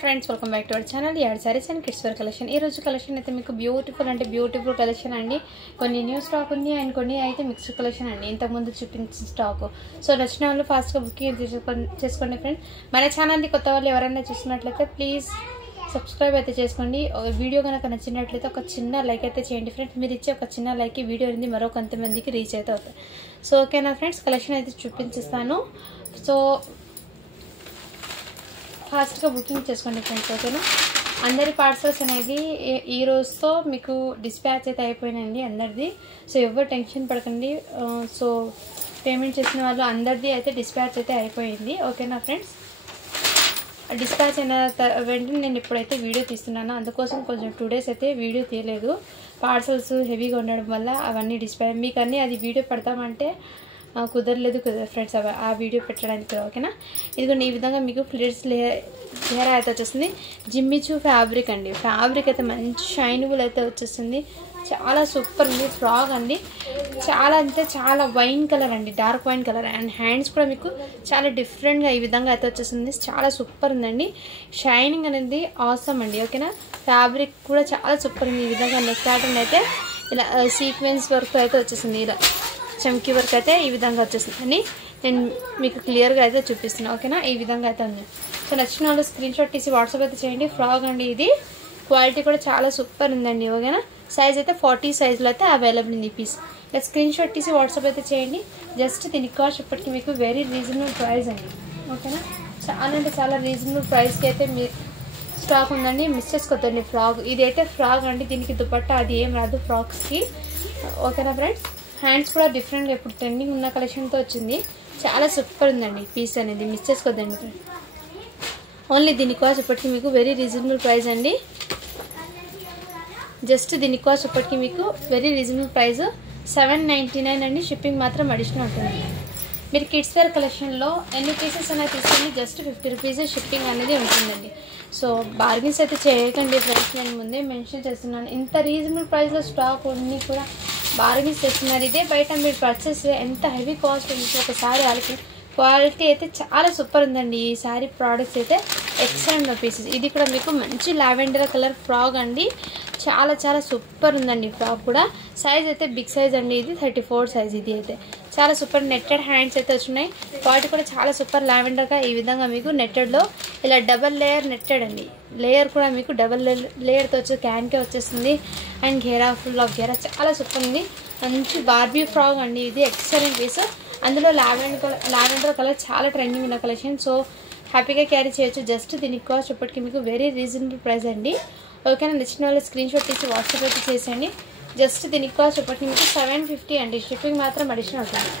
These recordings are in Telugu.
Friends welcome back to our channel యాడ్ saris and kids wear collection. ఈ రోజు కలెక్షన్ అయితే మీకు బ్యూటిఫుల్ కలెక్షన్ అండి. కొన్ని న్యూ స్టాక్ ఉంది అండ్ కొన్ని అయితే మిక్స్డ్ కలెక్షన్ అండి. ఇంతకుముందు చూపించిన స్టాక్. సో నచ్చిన వాళ్ళు ఫాస్ట్గా బుకింగ్ చేసుకోండి ఫ్రెండ్స్. మన ఛానల్ని కొత్త వాళ్ళు ఎవరైనా చూసినట్లయితే ప్లీజ్ సబ్స్క్రైబ్ అయితే చేసుకోండి. వీడియో కనుక నచ్చినట్లయితే ఒక చిన్న లైక్ అయితే చేయండి ఫ్రెండ్స్. మీరు ఇచ్చే ఒక చిన్న లైక్ వీడియో అనేది మరో కొంతమందికి రీచ్ అయితే అవుతాయి. సో ఓకేనా ఫ్రెండ్స్, కలెక్షన్ అయితే చూపించిస్తాను. సో ఫాస్ట్గా బుకింగ్ చేసుకోండి ఫ్రెండ్స్. ఓకేనా, అందరి పార్సల్స్ అనేది ఈ రోజుతో మీకు డిస్పాచ్ అయితే అయిపోయినండి అందరిది. సో ఎవరు టెన్షన్ పడకండి. సో పేమెంట్ చేసిన వాళ్ళు అందరిది అయితే డిస్పాచ్ అయితే అయిపోయింది. ఓకేనా ఫ్రెండ్స్, డిస్పాచ్ అయిన వెంటనే నేను ఇప్పుడైతే వీడియో తీస్తున్నాను. అందుకోసం కొంచెం 2 days అయితే వీడియో తీయలేదు. పార్సల్స్ హెవీగా ఉండడం వల్ల అవన్నీ డిస్పాచ్ మీకు అన్నీ అది వీడియో పెడతామంటే కుదరలేదు ఫ్రెండ్స్ ఆ వీడియో పెట్టడానికి. ఓకేనా, ఇదిగోండి ఈ విధంగా మీకు ఫ్లిట్స్ లేయర్ అయితే వచ్చేస్తుంది. జిమ్మిచూ ఫ్యాబ్రిక్ అండి. ఫ్యాబ్రిక్ అయితే మంచి షైనబుల్ అయితే వచ్చేస్తుంది. చాలా సూపర్ ఉంది ఫ్రాక్ అండి. చాలా అంటే చాలా వైన్ కలర్ అండి, dark wine colour. And hands కూడా మీకు చాలా డిఫరెంట్గా ఈ విధంగా అయితే వచ్చేస్తుంది. చాలా సూపర్ ఉందండి. షైనింగ్ అనేది ఆసమ్ అండి. ఓకేనా, ఫ్యాబ్రిక్ కూడా చాలా సూపర్ ఉంది. ఈ విధంగా నెక్ ప్యాటర్న్ అయితే ఇలా సీక్వెన్స్ వర్క్ అయితే వచ్చేసింది. ఇలా చమ్కీ వర్క్ అయితే ఈ విధంగా వచ్చేసింది అని నేను మీకు క్లియర్గా అయితే చూపిస్తున్నాను. ఓకేనా, ఈ విధంగా అయితే ఉంది. సో నచ్చిన వాళ్ళు స్క్రీన్ షాట్ తీసి వాట్సాప్ అయితే చేయండి. ఫ్రాక్ అండి, ఇది క్వాలిటీ కూడా చాలా సూపర్ ఉందండి. ఓకేనా, సైజ్ అయితే 40 సైజులో అయితే అవైలబుల్ ఉంది ఈ పీస్. ఇలా స్క్రీన్ షాట్ తీసి వాట్సాప్ అయితే చేయండి. జస్ట్ దీని కాస్ట్ ఇప్పటికీ మీకు వెరీ రీజనబుల్ ప్రైస్ అండి. ఓకేనా, చాలా అంటే చాలా రీజనబుల్ ప్రైస్కి అయితే మీ స్టాక్ ఉందండి. మిస్ చేసుకోవద్దండి. ఫ్రాక్ ఇది అయితే ఫ్రాక్ అండి. దీనికి దుపట్టా అది ఏం రాదు ఫ్రాక్స్కి. ఓకేనా ఫ్రెండ్స్, హ్యాండ్స్ కూడా డిఫరెంట్గా ఇప్పుడు ట్రెండింగ్ ఉన్న కలెక్షన్తో వచ్చింది. చాలా సూపర్ ఉందండి పీస్ అనేది. మిస్ చేసుకోవద్దండి. ఓన్లీ దీని కాస్ట్ ఇప్పటికీ మీకు వెరీ రీజనబుల్ ప్రైస్ అండి. జస్ట్ దీని కాస్ట్ ఇప్పటికీ మీకు వెరీ రీజనబుల్ ప్రైస్ 799 అండి. షిప్పింగ్ మాత్రం అడిషనల్ ఉంటుంది. మీరు కిడ్స్ వేర్ కలెక్షన్లో ఎన్ని పీసెస్ అనేది తీసుకుని జస్ట్ 50 రూపీస్ షిప్పింగ్ అనేది ఉంటుందండి. సో బార్గెన్స్ అయితే చేయకండి ఫ్రెండ్స్. నేను ముందే మెన్షన్ చేస్తున్నాను, ఇంత రీజనబుల్ ప్రైస్లో స్టాక్ ఉన్ని కూడా బార్గెన్స్ చేస్తున్నారు. ఇదే బయట మీరు పర్చేస్ ఎంత హెవీ కాస్ట్ ఉంది ఒకసారి వాళ్ళకి. క్వాలిటీ అయితే చాలా సూపర్ ఉందండి. ఈ శారీ ప్రోడక్ట్స్ అయితే ఎక్సలెంట్ పీసెస్. ఇది కూడా మీకు మంచి లావెండర్ కలర్ ఫ్రాక్ అండి. చాలా చాలా సూపర్ ఉందండి ఫ్రాక్ కూడా. సైజ్ అయితే బిగ్ సైజ్ అండి. ఇది 34 సైజ్. ఇది అయితే చాలా సూపర్ నెట్టెడ్ హ్యాండ్స్ అయితే వచ్చినాయి. క్వాలిటీ కూడా చాలా సూపర్ లావెండర్గా ఈ విధంగా మీకు నెట్టెడ్లో ఇలా డబల్ లేయర్ నెట్టెడ్ అండి. లేయర్ కూడా మీకు డబల్ లేయర్తో వచ్చే క్యాన్కే వచ్చేస్తుంది. అండ్ ఘేరా ఫుల్ ఆఫ్ ఘేరా చాలా సూపర్ ఉంది. మంచి బార్బీ ఫ్రాక్ అండి. ఇది ఎక్సలెంట్ పీస్. అందులో లావెండర్ కలర్ చాలా ట్రెండింగ్ ఉన్న కలెక్షన్. సో హ్యాపీగా క్యారీ చేయొచ్చు. జస్ట్ దీనికి కాస్ట్ ఇప్పటికీ మీకు వెరీ రీజనబుల్ ప్రైస్ అండి. ఓకేనా, నచ్చిన వాళ్ళు స్క్రీన్ షాట్ తీసి వాట్సాప్ అయితే చేసేయండి. జస్ట్ దీనికి కాస్ట్ ఇప్పటికీ మీకు 750 అండి. షిప్పింగ్ మాత్రం అడిషనల్ అవుతుంది.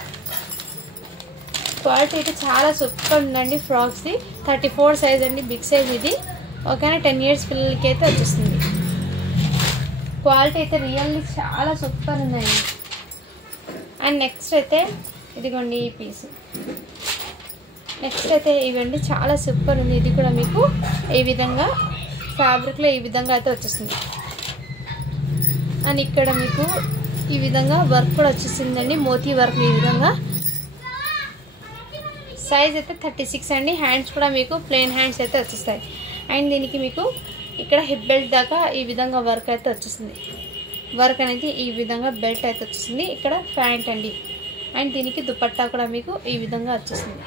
క్వాలిటీ అయితే చాలా సూపర్ ఉందండి. ఫ్రాక్స్ది 34 సైజ్ అండి, బిగ్ సైజ్ ఇది. ఓకేనా, 10 years పిల్లలకి అయితే వచ్చేస్తుంది. క్వాలిటీ అయితే రియల్లీ చాలా సూపర్ ఉందండి. అండ్ నెక్స్ట్ అయితే ఇదిగోండి ఈ పీస్. నెక్స్ట్ అయితే ఇవ్వండి, చాలా సూపర్ ఉంది. ఇది కూడా మీకు ఈ విధంగా ఫ్యాబ్రిక్లో ఈ విధంగా అయితే వచ్చేస్తుంది. అండ్ ఇక్కడ మీకు ఈ విధంగా వర్క్ కూడా వచ్చేసిందండి, మోతీ వర్క్ ఈ విధంగా. సైజ్ అయితే 36 అండి. హ్యాండ్స్ కూడా మీకు ప్లెయిన్ హ్యాండ్స్ అయితే వచ్చేస్తాయి. అండ్ దీనికి మీకు ఇక్కడ హిప్ బెల్ట్ దాకా ఈ విధంగా వర్క్ అయితే వచ్చేసింది. వర్క్ అనేది ఈ విధంగా బెల్ట్ అయితే వచ్చేసింది. ఇక్కడ ప్యాంట్ అండి. అండ్ దీనికి దుపట్టా కూడా మీకు ఈ విధంగా వచ్చేసింది.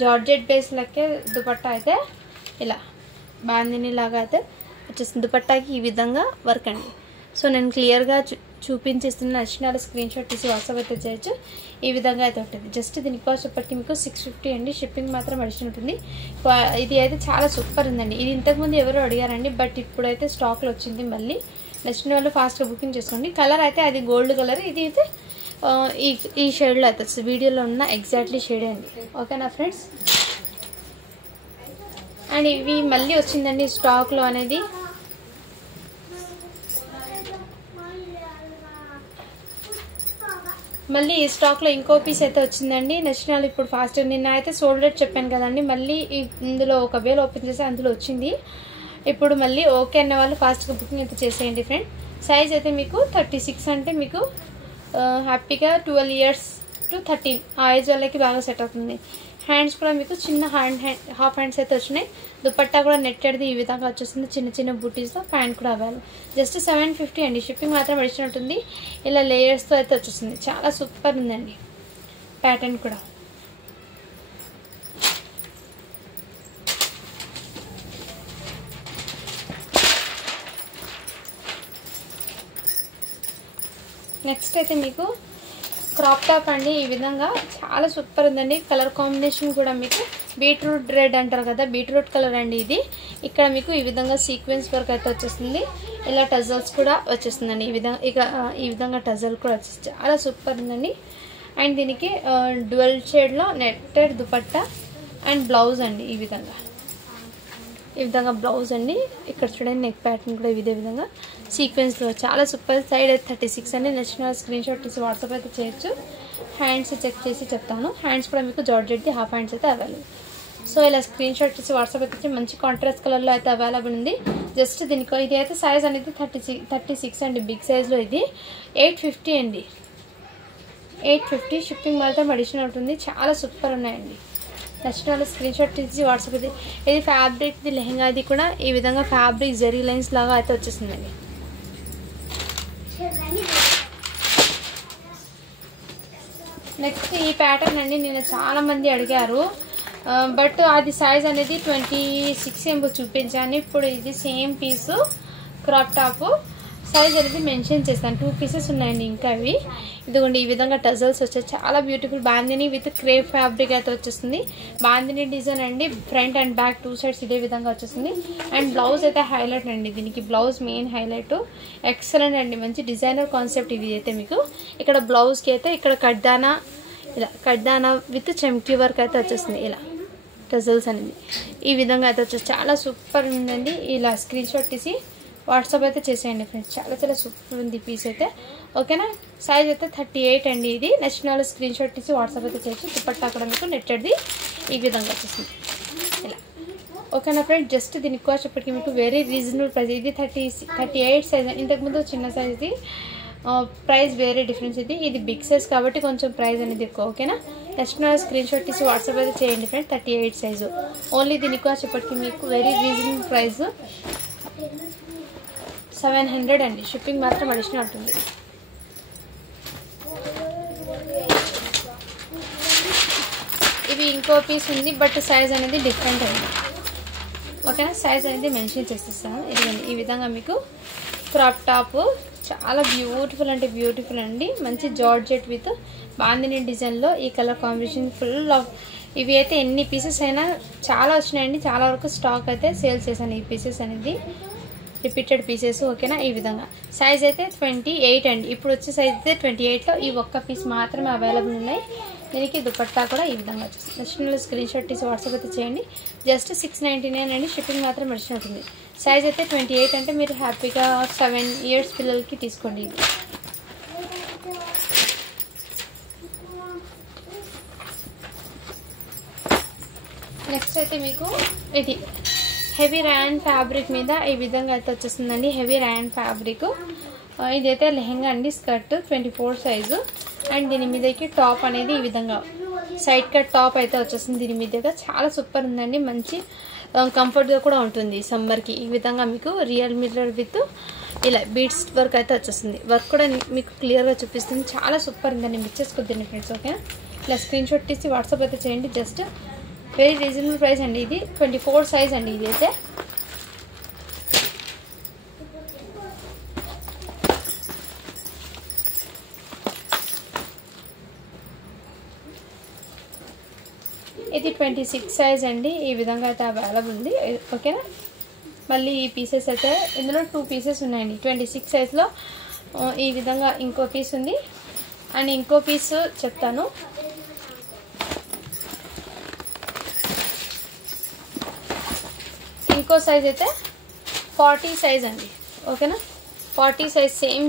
జార్జెట్ బేస్ లెక్కే దుపట్టా అయితే ఇలా బాందిని లాగా అయితే వచ్చేసింది. దుపట్టాకి ఈ విధంగా వర్క్ అండి. సో నేను క్లియర్గా చూపించేస్తున్న నచ్చిన స్క్రీన్ షాట్ తీసి వాట్సాప్ అయితే చేయొచ్చు. ఈ విధంగా అయితే ఉంటుంది. జస్ట్ దీని కాస్ట్ ఇప్పటికీ మీకు 650 అండి. షిప్పింగ్ మాత్రం అడిషనల్ ఉంటుంది. ఇది అయితే చాలా సూపర్ ఉందండి. ఇది ఇంతకుముందు ఎవరు అడిగారండి, బట్ ఇప్పుడైతే స్టాక్లో వచ్చింది. మళ్ళీ నచ్చిన వాళ్ళు ఫాస్ట్గా బుకింగ్ చేసుకోండి. కలర్ అయితే అది గోల్డ్ కలర్. ఇది అయితే ఈ షేడ్లో అయితే వస్తుంది. వీడియోలో ఉన్న ఎగ్జాక్ట్లీ షేడే అండి. ఓకేనా ఫ్రెండ్స్, అండ్ ఇవి మళ్ళీ వచ్చిందండి స్టాక్లో అనేది. మళ్ళీ ఈ స్టాక్లో ఇంకో పీస్ అయితే వచ్చిందండి. నచ్చిన వాళ్ళు ఇప్పుడు ఫాస్ట్. నిన్న అయితే సోల్డ్ రేట్ చెప్పాను కదండి, మళ్ళీ ఇందులో ఒకవేళ ఓపెన్ చేస్తే అందులో వచ్చింది. ఇప్పుడు మళ్ళీ ఓకే అన్న వాళ్ళు ఫాస్ట్గా బుకింగ్ అయితే చేసేయండి ఫ్రెండ్. సైజ్ అయితే మీకు 36 అంటే మీకు హ్యాపీగా 12 years to 13 ఆ ఏజ్ వాళ్ళకి బాగా సెట్ అవుతుంది. హ్యాండ్స్ కూడా మీకు చిన్న హాఫ్ హ్యాండ్స్ అయితే వచ్చినాయి. దుపట్టా కూడా నెట్టెడ్ది ఈ విధంగా వచ్చేస్తుంది, చిన్న చిన్న బూటీస్తో. ప్యాంట్ కూడా అవైలబుల్. జస్ట్ 750 అండి. షిప్పింగ్ మాత్రం అడిచినట్టుంది. ఇలా లేయర్స్తో అయితే వచ్చేస్తుంది. చాలా సూపర్ ఉందండి ప్యాటర్న్ కూడా. నెక్స్ట్ అయితే మీకు క్రాప్ టాప్ అండి. ఈ విధంగా చాలా సూపర్ ఉందండి. కలర్ కాంబినేషన్ కూడా మీకు బీట్రూట్ రెడ్ అంటారు కదా, బీట్రూట్ కలర్ అండి ఇది. ఇక్కడ మీకు ఈ విధంగా సీక్వెన్స్ వర్క్ అయితే వచ్చేస్తుంది. ఇలా టజల్స్ కూడా వచ్చేస్తుందండి. ఈ విధంగా టజల్ కూడా వచ్చేస్తుంది. చాలా సూపర్ ఉందండి. అండ్ దీనికి డ్యువల్ షేడ్లో నెట్టెడ్ దుపట్టా అండ్ బ్లౌజ్ అండి. ఈ విధంగా బ్లౌజ్ అండి. ఇక్కడ చూడండి నెక్ ప్యాటర్న్ కూడా ఇదే విధంగా సీక్వెన్స్లో చాలా సూపర్. సైడ్ అయితే 36 అండి. నచ్చిన స్క్రీన్ షాట్ తీసి వాట్సాప్ అయితే చేయొచ్చు. హ్యాండ్స్ చెక్ చేసి చెప్తాను. హ్యాండ్స్ కూడా మీకు జార్జెట్ది హాఫ్ హ్యాండ్స్ అయితే అవైలబుల్. సో ఇలా స్క్రీన్ షాట్ తీసి వాట్సాప్ అయితే మంచి కాంట్రాస్ట్ కలర్లో అయితే అవైలబుల్ ఉంది. జస్ట్ దీనికి ఇది అయితే సైజ్ అనేది 36 అండి. బిగ్ సైజ్లో ఇది 850 అండి. 850 షిప్పింగ్ మాత్రం అడిషనల్ ఉంటుంది. చాలా సూపర్ ఉన్నాయండి. నచ్చిన వాళ్ళు స్క్రీన్ షాట్ తీసి వాట్సాప్ అయితే. ఇది ఫ్యాబ్రిక్ది లెహంగా. ఇది కూడా ఈ విధంగా ఫ్యాబ్రిక్ జెరీ లైన్స్ లాగా అయితే వచ్చేస్తుందండి. నెక్స్ట్ ఈ ప్యాటర్న్ అండి. నేను చాలా మంది అడిగారు, బట్ అది సైజ్ అనేది 26 ఎంబో చూపించాను. ఇప్పుడు ఇది సేమ్ పీసు క్రాప్ టాప్ సైజ్ అనేది మెన్షన్ చేస్తాను. 2 పీసెస్ ఉన్నాయండి ఇంకా అవి. ఇదిగోండి ఈ విధంగా టజల్స్ వచ్చాయి. చాలా beautiful bandhani with crepe fabric అయితే వచ్చేస్తుంది. బాందిని డిజైన్ అండి. ఫ్రంట్ అండ్ బ్యాక్ 2 సైడ్స్ ఇదే విధంగా వచ్చేస్తుంది. అండ్ బ్లౌజ్ అయితే హైలైట్ అండి. దీనికి బ్లౌజ్ మెయిన్ హైలైట్. ఎక్సలెంట్ అండి. మంచి డిజైనర్ కాన్సెప్ట్ ఇది అయితే మీకు. ఇక్కడ బ్లౌజ్కి అయితే ఇక్కడ కడ్దానా, ఇలా కడ్దానా విత్ చెమ్కీ వర్క్ అయితే వచ్చేస్తుంది. ఇలా టజల్స్ అనేది ఈ విధంగా అయితే వచ్చేసి చాలా సూపర్ ఉందండి. ఇలా స్క్రీన్ షాట్ తీసి వాట్సాప్ అయితే చేసేయండి ఫ్రెండ్స్. చాలా చాలా సూపర్ ఉంది పీస్ అయితే. ఓకేనా. సైజ్ అయితే 38 అండి. ఇది నచ్చిన వాళ్ళు స్క్రీన్ షాట్ తీసి వాట్సాప్ అయితే చేయొచ్చు. దుపట్టా కూడా మీకు నెట్టెడ్ది ఈ విధంగా వచ్చేసింది ఇలా. ఓకేనా ఫ్రెండ్స్. జస్ట్ దీనికి వచ్చేప్పటికి మీకు వెరీ రీజనబుల్ ప్రైస్. ఇది 38 సైజ్. ఇంతకుముందు చిన్న సైజ్ది ప్రైస్ వేరే డిఫరెన్స్. ఇది బిగ్ సైజ్ కాబట్టి కొంచెం ప్రైస్ అనేది ఎక్కువ. ఓకేనా. నచ్చిన వాళ్ళు స్క్రీన్ షాట్ తీసి వాట్సాప్ అయితే చేయండి ఫ్రెండ్స్. 38 size only. దీనికి వచ్చేప్పటికి మీకు వెరీ రీజనబుల్ ప్రైస్ 700 అండి. షిప్పింగ్ మాత్రం అడిషనల్ ఉంటుంది. ఇవి ఇంకో పీస్ ఉంది, బట్ సైజ్ అనేది డిఫరెంట్ అండి. ఓకేనా. సైజ్ అనేది మెన్షన్ చేసేస్తాను. ఇదిగోండి ఈ విధంగా మీకు క్రాప్ టాప్ చాలా బ్యూటిఫుల్ అంటే బ్యూటిఫుల్ అండి. మంచి జార్జెట్ విత్ బాందిని డిజైన్లో ఈ కలర్ కాంబినేషన్ ఫుల్ ఆఫ్. ఇవి అయితే ఎన్ని పీసెస్ అయినా చాలా వచ్చినాయండి. చాలా వరకు స్టాక్ అయితే సేల్ చేశాను ఈ పీసెస్ అనేది. Repeated pieces. ఓకేనా. ఈ విధంగా సైజ్ అయితే 28 అండి. ఇప్పుడు వచ్చే సైజ్ అయితే 28లో ఈ ఒక్క పీస్ మాత్రమే అవైలబుల్ ఉన్నాయి. దీనికి దుపట్టా కూడా ఈ విధంగా వచ్చేసి నచ్చిన స్క్రీన్ షాట్ తీసి వాట్సాప్ అయితే చేయండి. జస్ట్ 699 అండి. షిప్పింగ్ మాత్రం నడిచి ఉంటుంది. సైజ్ అయితే 28 అంటే మీరు హ్యాపీగా 7 ఇయర్స్ పిల్లలకి తీసుకోండి. ఇది నెక్స్ట్ అయితే మీకు ఇది హెవీ ర్యాన్ ఫ్యాబ్రిక్ మీద ఈ విధంగా అయితే వచ్చేస్తుందండి. Heavy rayon fabric. ఇదైతే లెహంగా అండి. Skirt 24 size. అండ్ దీని మీదకి టాప్ అనేది ఈ విధంగా సైడ్ కట్ టాప్ అయితే వచ్చేస్తుంది. దీని మీదగా చాలా సూపర్ ఉందండి. మంచి కంఫర్ట్గా కూడా ఉంటుంది సమ్మర్కి. ఈ విధంగా మీకు రియల్ మిర్రర్ విత్ ఇలా బీడ్స్ వర్క్ అయితే వచ్చేస్తుంది. వర్క్ కూడా మీకు క్లియర్గా చూపిస్తుంది. చాలా సూపర్ ఉందండి. మిస్ చేసుకోవద్దండి ఫ్రెండ్స్. ఓకే. ఇలా స్క్రీన్ షాట్ తీసి వాట్సాప్ అయితే చేయండి. జస్ట్ వెరీ రీజనబుల్ ప్రైస్ అండి. ఇది 24 సైజ్ అండి. ఇది అయితే ఇది 26 సైజ్ అండి. ఈ విధంగా అయితే అవైలబుల్ ఉంది. ఓకేనా. మళ్ళీ ఈ పీసెస్ అయితే ఇందులో 2 పీసెస్ ఉన్నాయండి. 26 సైజ్లో ఈ విధంగా ఇంకో పీస్ ఉంది. అండ్ ఇంకో పీస్ చెప్తాను. ఇంకో సైజ్ అయితే 40 సైజ్ అండి. ఓకేనా. 40 సైజ్ సేమ్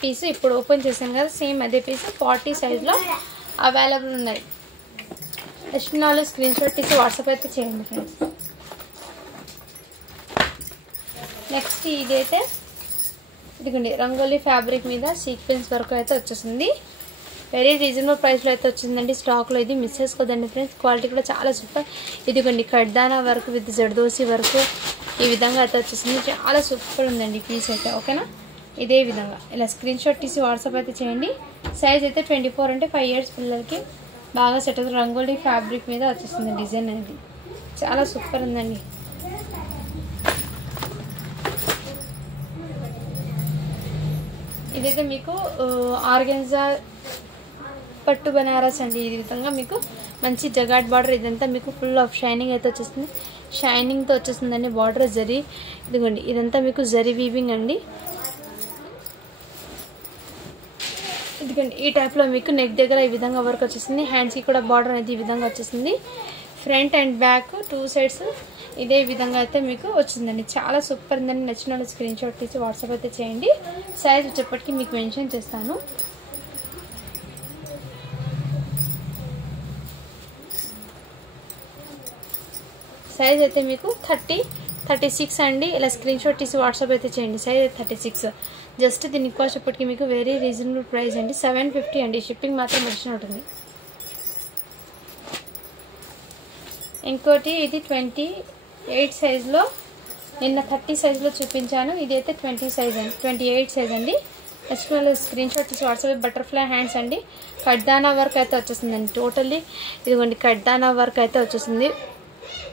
పీస్ ఇప్పుడు ఓపెన్ చేశాను కదా, సేమ్ అదే పీస్ 40 సైజ్లో అవైలబుల్ ఉన్నాయి. నెక్స్ట్ నాలుగు స్క్రీన్ షాట్ తీసి వాట్సాప్ అయితే చేయండి ఫ్రెండ్స్. నెక్స్ట్ ఇదైతే ఇదిగోండి రంగోలీ ఫ్యాబ్రిక్ మీద సీక్వెన్స్ వర్క్ అయితే వచ్చేసింది. వెరీ రీజనబుల్ ప్రైస్లో అయితే వచ్చిందండి స్టాక్లో. ఇది మిస్ చేసుకోదండి ఫ్రెండ్స్. క్వాలిటీ కూడా చాలా సూపర్. ఇదిగోండి కడ్దానా వర్క్ విత్ జర్దోసి వర్క్ ఈ విధంగా అయితే వచ్చేసింది. చాలా సూపర్ ఉందండి పీస్ అయితే. ఓకేనా, ఇదే విధంగా ఇలా స్క్రీన్ షాట్ తీసి వాట్సాప్ అయితే చేయండి. సైజ్ అయితే 24 అంటే 5 years పిల్లలకి బాగా సెట్ అవుతుంది. రంగోలీ ఫ్యాబ్రిక్ మీద వచ్చేస్తుంది డిజైన్ అనేది. చాలా సూపర్ ఉందండి. ఇదైతే మీకు ఆర్గెన్జా పట్టు బనారస్ అండి. ఈ విధంగా మీకు మంచి జగాట్ బార్డర్. ఇదంతా మీకు ఫుల్ ఆఫ్ షైనింగ్ అయితే వచ్చేస్తుంది. షైనింగ్తో వచ్చేస్తుందండి బార్డర్ జరీ. ఇదిగోండి ఇదంతా మీకు జరీ వీవింగ్ అండి. ఇదిగోండి ఈ టైప్లో మీకు నెక్ దగ్గర ఈ విధంగా వర్క్ వచ్చేసింది. హ్యాండ్స్కి కూడా బార్డర్ అనేది ఈ విధంగా వచ్చేసింది. ఫ్రంట్ అండ్ బ్యాక్ 2 sides ఇదే విధంగా అయితే మీకు వచ్చిందండి. చాలా సూపర్ ఉందండి. నచ్చిన వాళ్ళు స్క్రీన్ షాట్ తీసి వాట్సాప్ అయితే చేయండి. సైజ్ వచ్చేప్పటికి మీకు మెన్షన్ చేస్తాను. సైజ్ అయితే మీకు 36 అండి. ఇలా స్క్రీన్ షాట్ తీసి వాట్సాప్ అయితే చేయండి. సైజ్ అయితే 36. జస్ట్ దీని కాస్ట్ ఇప్పటికి మీకు వెరీ రీజనబుల్ ప్రైస్ అండి. 750 అండి. షిప్పింగ్ మాత్రం మెన్షన్ ఉంటుంది. ఇంకోటి ఇది 28 సైజులో, నిన్న 30 సైజులో చూపించాను. ఇది అయితే 20 సైజ్ అండి, 28 సైజ్ అండి. నెక్స్ట్ వాళ్ళు స్క్రీన్ షాట్ తీసి వాట్సాప్. బటర్ఫ్లై హ్యాండ్స్ అండి. కడ్దానా వర్క్ అయితే వచ్చేసిందండి టోటల్లీ. ఇదిగోండి కడ్దానా వర్క్ అయితే వచ్చేసింది.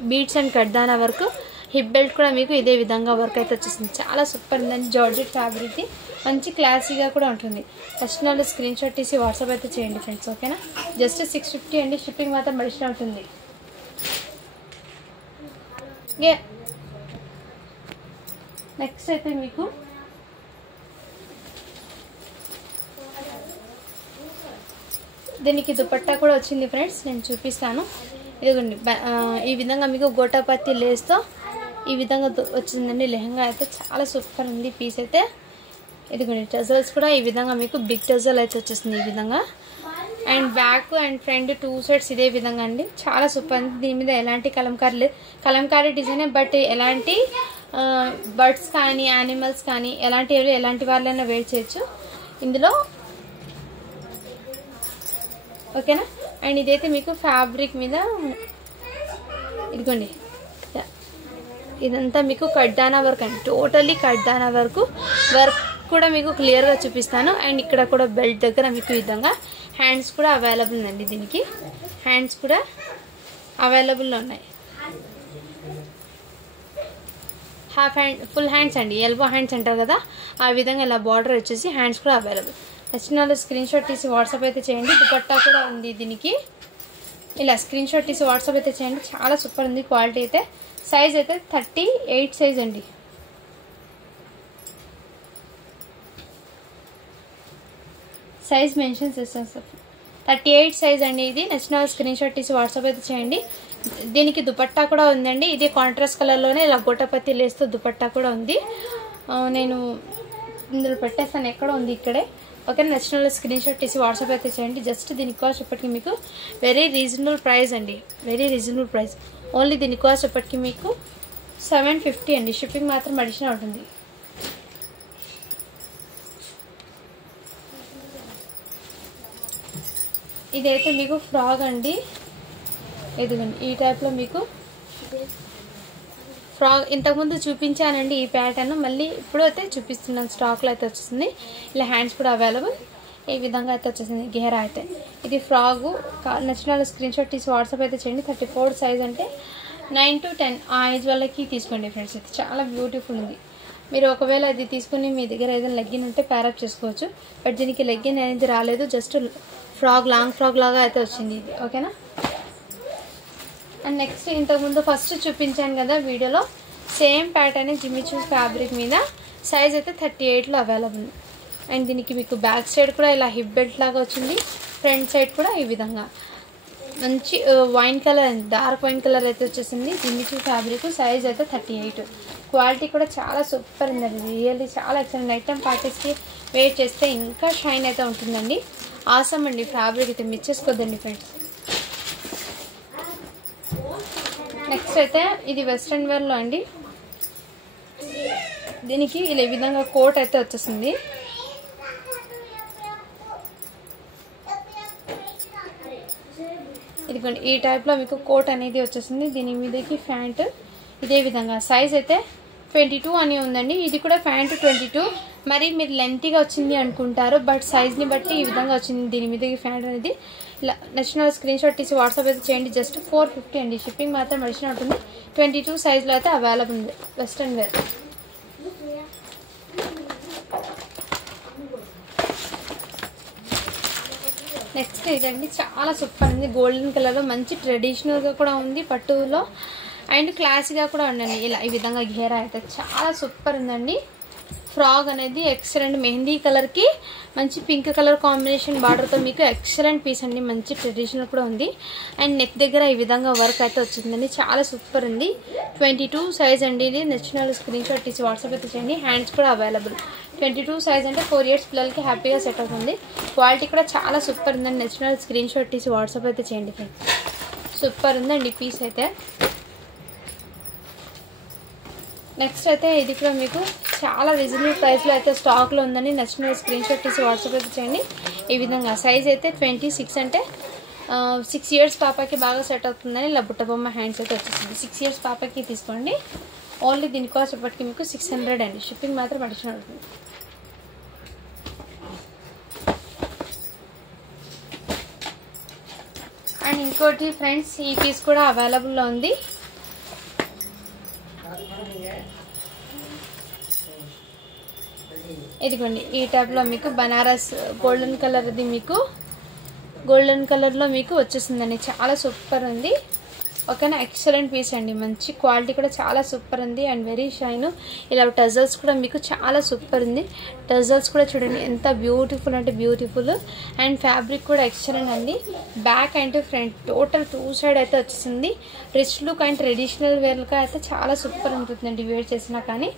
బీడ్స్ అండ్ కడ్దానా వర్క్. హిప్ బెల్ట్ కూడా మీకు ఇదే విధంగా వర్క్ అయితే వచ్చేసింది. చాలా సూపర్ ఉందండి. జార్జెట్ ఫ్యాబ్రిక్ మంచి క్లాసీగా కూడా ఉంటుంది. ఫస్ట్ వాళ్ళు స్క్రీన్ షాట్ తీసి వాట్సాప్ అయితే చేయండి ఫ్రెండ్స్. ఓకేనా, జస్ట్ 650 అండి. షిప్పింగ్ మాత్రం అడిషనల్ ఉంటుంది. నెక్స్ట్ అయితే మీకు దీనికి దుపట్టా కూడా వచ్చింది ఫ్రెండ్స్, నేను చూపిస్తాను. ఇదిగోండి ఈ విధంగా మీకు గోటాపత్తి లేస్తో ఈ విధంగా వచ్చిందండి. లెహంగా అయితే చాలా సూపర్ ఉంది పీస్ అయితే. ఇదిగోండి టజల్స్ కూడా ఈ విధంగా మీకు బిగ్ టజల్ అయితే వచ్చేసింది ఈ విధంగా. And back and front 2 sides ఇదే విధంగా అండి. చాలా సూపర్ ఉంది. దీని మీద ఎలాంటి కలంకారీ డిజైన్, బట్ ఎలాంటి బర్డ్స్ కానీ యానిమల్స్ కానీ ఎలాంటి వాళ్ళైనా వేర్ చేయొచ్చు ఇందులో. ఓకేనా, అండ్ ఇదైతే మీకు ఫ్యాబ్రిక్ మీద ఇదిగోండి ఇదంతా మీకు కడ్దానా వర్క్ అండి. టోటల్లీ కడ్దానా వర్క్ కూడా మీకు క్లియర్గా చూపిస్తాను. అండ్ ఇక్కడ కూడా బెల్ట్ దగ్గర మీకు ఈ విధంగా హ్యాండ్స్ కూడా అవైలబుల్ ఉందండి. దీనికి హ్యాండ్స్ కూడా అవైలబుల్లో ఉన్నాయి. హాఫ్ హ్యాండ్, ఫుల్ హ్యాండ్స్ అండి, ఎల్బో హ్యాండ్స్ అంటారు కదా ఆ విధంగా ఇలా బార్డర్ వచ్చేసి హ్యాండ్స్ కూడా అవైలబుల్. నచ్చిన వాళ్ళు స్క్రీన్ షాట్ తీసి వాట్సాప్ అయితే చేయండి. దుపట్టా కూడా ఉంది దీనికి. ఇలా స్క్రీన్ షాట్ తీసి వాట్సాప్ అయితే చేయండి. చాలా సూపర్ ఉంది క్వాలిటీ అయితే. సైజ్ అయితే 38 సైజ్ అండి. సైజ్ మెన్షన్ చేస్తాను సార్. 38 సైజ్ అండి ఇది. నచ్చిన స్క్రీన్ షాట్ తీసి వాట్సాప్ అయితే చేయండి. దీనికి దుపట్టా కూడా ఉందండి. ఇది కాంట్రాస్ట్ కలర్లోనే ఇలా గోటపత్తి లేస్తూ దుపట్టా కూడా ఉంది. నేను ఇందులో పెట్టేస్తాను, ఎక్కడ ఉంది ఇక్కడే. ఓకే, నచ్చిన వాళ్ళు స్క్రీన్ షాట్ తీసి వాట్సాప్ అయితే చేయండి. జస్ట్ దీని కాస్ట్ ఇప్పటికి మీకు వెరీ రీజనబుల్ ప్రైస్ అండి. Very reasonable price. ఓన్లీ దీని కాస్ట్ ఇప్పటికి మీకు 750 అండి. షిప్పింగ్ మాత్రం అడిషనల్ ఉంటుంది. ఇదైతే మీకు ఫ్రాక్ అండి. ఇదిగోండి ఈ టైప్లో మీకు ఫ్రాక్ ఇంతకుముందు చూపించానండి ఈ ప్యాటర్న్. మళ్ళీ ఇప్పుడు అయితే చూపిస్తున్నాను. స్టాక్లో అయితే వచ్చేసింది. ఇలా హ్యాండ్స్ కూడా అవైలబుల్ ఈ విధంగా అయితే వచ్చేసింది. గేరా అయితే ఇది ఫ్రాగు. నచ్చిన వాళ్ళు స్క్రీన్ షాట్ తీసి వాట్సాప్ అయితే చేయండి. 34 సైజ్ అంటే 9 to 10 ఆ ఏజ్ వాళ్ళకి తీసుకోండి ఫ్రెండ్స్. అయితే చాలా బ్యూటిఫుల్ ఉంది. మీరు ఒకవేళ ఇది తీసుకుని మీ దగ్గర ఏదైనా లెగ్గిన్ ఉంటే ప్యారప్ చేసుకోవచ్చు. బట్ దీనికి లెగ్గిన్ అనేది రాలేదు, జస్ట్ ఫ్రాక్, లాంగ్ ఫ్రాక్ లాగా అయితే వచ్చింది ఇది. ఓకేనా, అండ్ నెక్స్ట్ ఇంతకుముందు ఫస్ట్ చూపించాను కదా వీడియోలో సేమ్ ప్యాటర్న్ జిమ్మిచూ ఫ్యాబ్రిక్ మీద. సైజ్ అయితే 38లో అవైలబుల్. అండ్ దీనికి మీకు బ్యాక్ సైడ్ కూడా ఇలా హిప్ బెల్ట్ లాగా వచ్చింది. ఫ్రంట్ సైడ్ కూడా ఈ విధంగా మంచి wine colour, dark wine colour అయితే వచ్చేసింది. Jimmy Choo fabric. సైజ్ అయితే 38. క్వాలిటీ కూడా చాలా సూపర్ ఉందండి. రియల్లీ చాలా ఎక్సలెంట్. నైట్ టైం పార్టీస్కి వేర్ చేస్తే ఇంకా షైన్ అయితే ఉంటుందండి. ఆసమ్ అండి ఫ్యాబ్రిక్ అయితే మిస్ చేసుకోద్దండి ఫ్రెండ్స్. నెక్స్ట్ అయితే ఇది వెస్ట్రన్ వేర్లో అండి. దీనికి ఇలా ఈ విధంగా కోట్ అయితే వచ్చేసింది. ఇదిగోండి ఈ టైప్లో మీకు కోట్ అనేది వచ్చేసింది. దీని మీదకి ప్యాంట్ ఇదే విధంగా. సైజ్ అయితే 22 అని ఉందండి. ఇది కూడా ప్యాంట్ 22. మరి మీరు లెంతీగా వచ్చింది అనుకుంటారు, బట్ సైజ్ని బట్టి ఈ విధంగా వచ్చింది. దీని మీదకి ప్యాంట్ అనేది ఇలా నచ్చిన స్క్రీన్ షాట్ తీసి వాట్సాప్ అయితే చేయండి. జస్ట్ 450 అండి. షిప్పింగ్ మాత్రం అడిషన్ ఉంటుంది. 22 సైజ్లో అయితే అవైలబుల్ ఉంది. Western wear. నెక్స్ట్ ఇదండి, చాలా సూపర్ ఉంది. గోల్డెన్ కలర్లో మంచి ట్రెడిషనల్గా కూడా ఉంది, పట్టులో అండ్ క్లాసీగా కూడా ఉండండి. ఇలా ఈ విధంగా ఘేరా అయితే చాలా సూపర్ ఉందండి. ఫ్రాక్ అనేది ఎక్సలెంట్ మెహందీ కలర్కి మంచి పింక్ కలర్ కాంబినేషన్ బార్డర్తో మీకు ఎక్సలెంట్ పీస్ అండి. మంచి ట్రెడిషనల్ కూడా ఉంది అండ్ నెక్ దగ్గర ఈ విధంగా వర్క్ అయితే వచ్చిందండి. చాలా సూపర్ ఉంది. 22 సైజ్ అండి. ఇది నచ్చిన స్క్రీన్ షాట్ తీసి వాట్సాప్ అయితే చేయండి. హ్యాండ్స్ కూడా అవైలబుల్. 22 సైజ్ అంటే 4 ఇయర్స్ పిల్లలకి హ్యాపీగా సెట్ అవుతుంది. క్వాలిటీ కూడా చాలా సూపర్ ఉందండి. నచ్చిన స్క్రీన్ షాట్ తీసి వాట్సాప్ అయితే చేయండి ఫ్రెండ్స్. సూపర్ ఉందండి పీస్ అయితే. నెక్స్ట్ అయితే ఇది కూడా మీకు చాలా రీజనబుల్ ప్రైస్లో అయితే స్టాక్లో ఉందని నచ్చిన స్క్రీన్ షాట్ తీసి వాట్సాప్ అయితే చేయండి. ఈ విధంగా సైజ్ అయితే 26 అంటే 6 ఇయర్స్ పాపకి బాగా సెట్ అవుతుందని ఇలా బుట్ట బొమ్మ హ్యాండ్స్ అయితే వచ్చేసింది. 6 ఇయర్స్ పాపకి తీసుకోండి. ఓన్లీ దీని కాస్ట్ ఇప్పటికి మీకు 600 అండి. షిప్పింగ్ మాత్రం అడిషనల్ అవుతుంది. అండ్ ఇంకోటి ఫ్రెండ్స్, ఈ పీస్ కూడా అవైలబుల్లో ఉంది. ఇదిగోండి ఈ టైప్లో మీకు బనారస్ గోల్డెన్ కలర్, ఇది మీకు గోల్డెన్ కలర్లో మీకు వచ్చేసిందండి. చాలా సూపర్ ఉంది. ఓకేనా, ఎక్సలెంట్ పీస్ అండి. మంచి క్వాలిటీ కూడా చాలా సూపర్ ఉంది అండ్ వెరీ షైన్. ఇలా టజల్స్ కూడా మీకు చాలా సూపర్ ఉంది. టజల్స్ కూడా చూడండి ఎంత బ్యూటిఫుల్ అంటే బ్యూటిఫుల్ అండ్ ఫ్యాబ్రిక్ కూడా ఎక్సలెంట్ అండి. Back and front total 2 side అయితే వచ్చేసింది. రిచ్ లుక్ అండ్ ట్రెడిషనల్ వేర్గా అయితే చాలా సూపర్ ఉంటుందండి వేర్ చేసినా కానీ.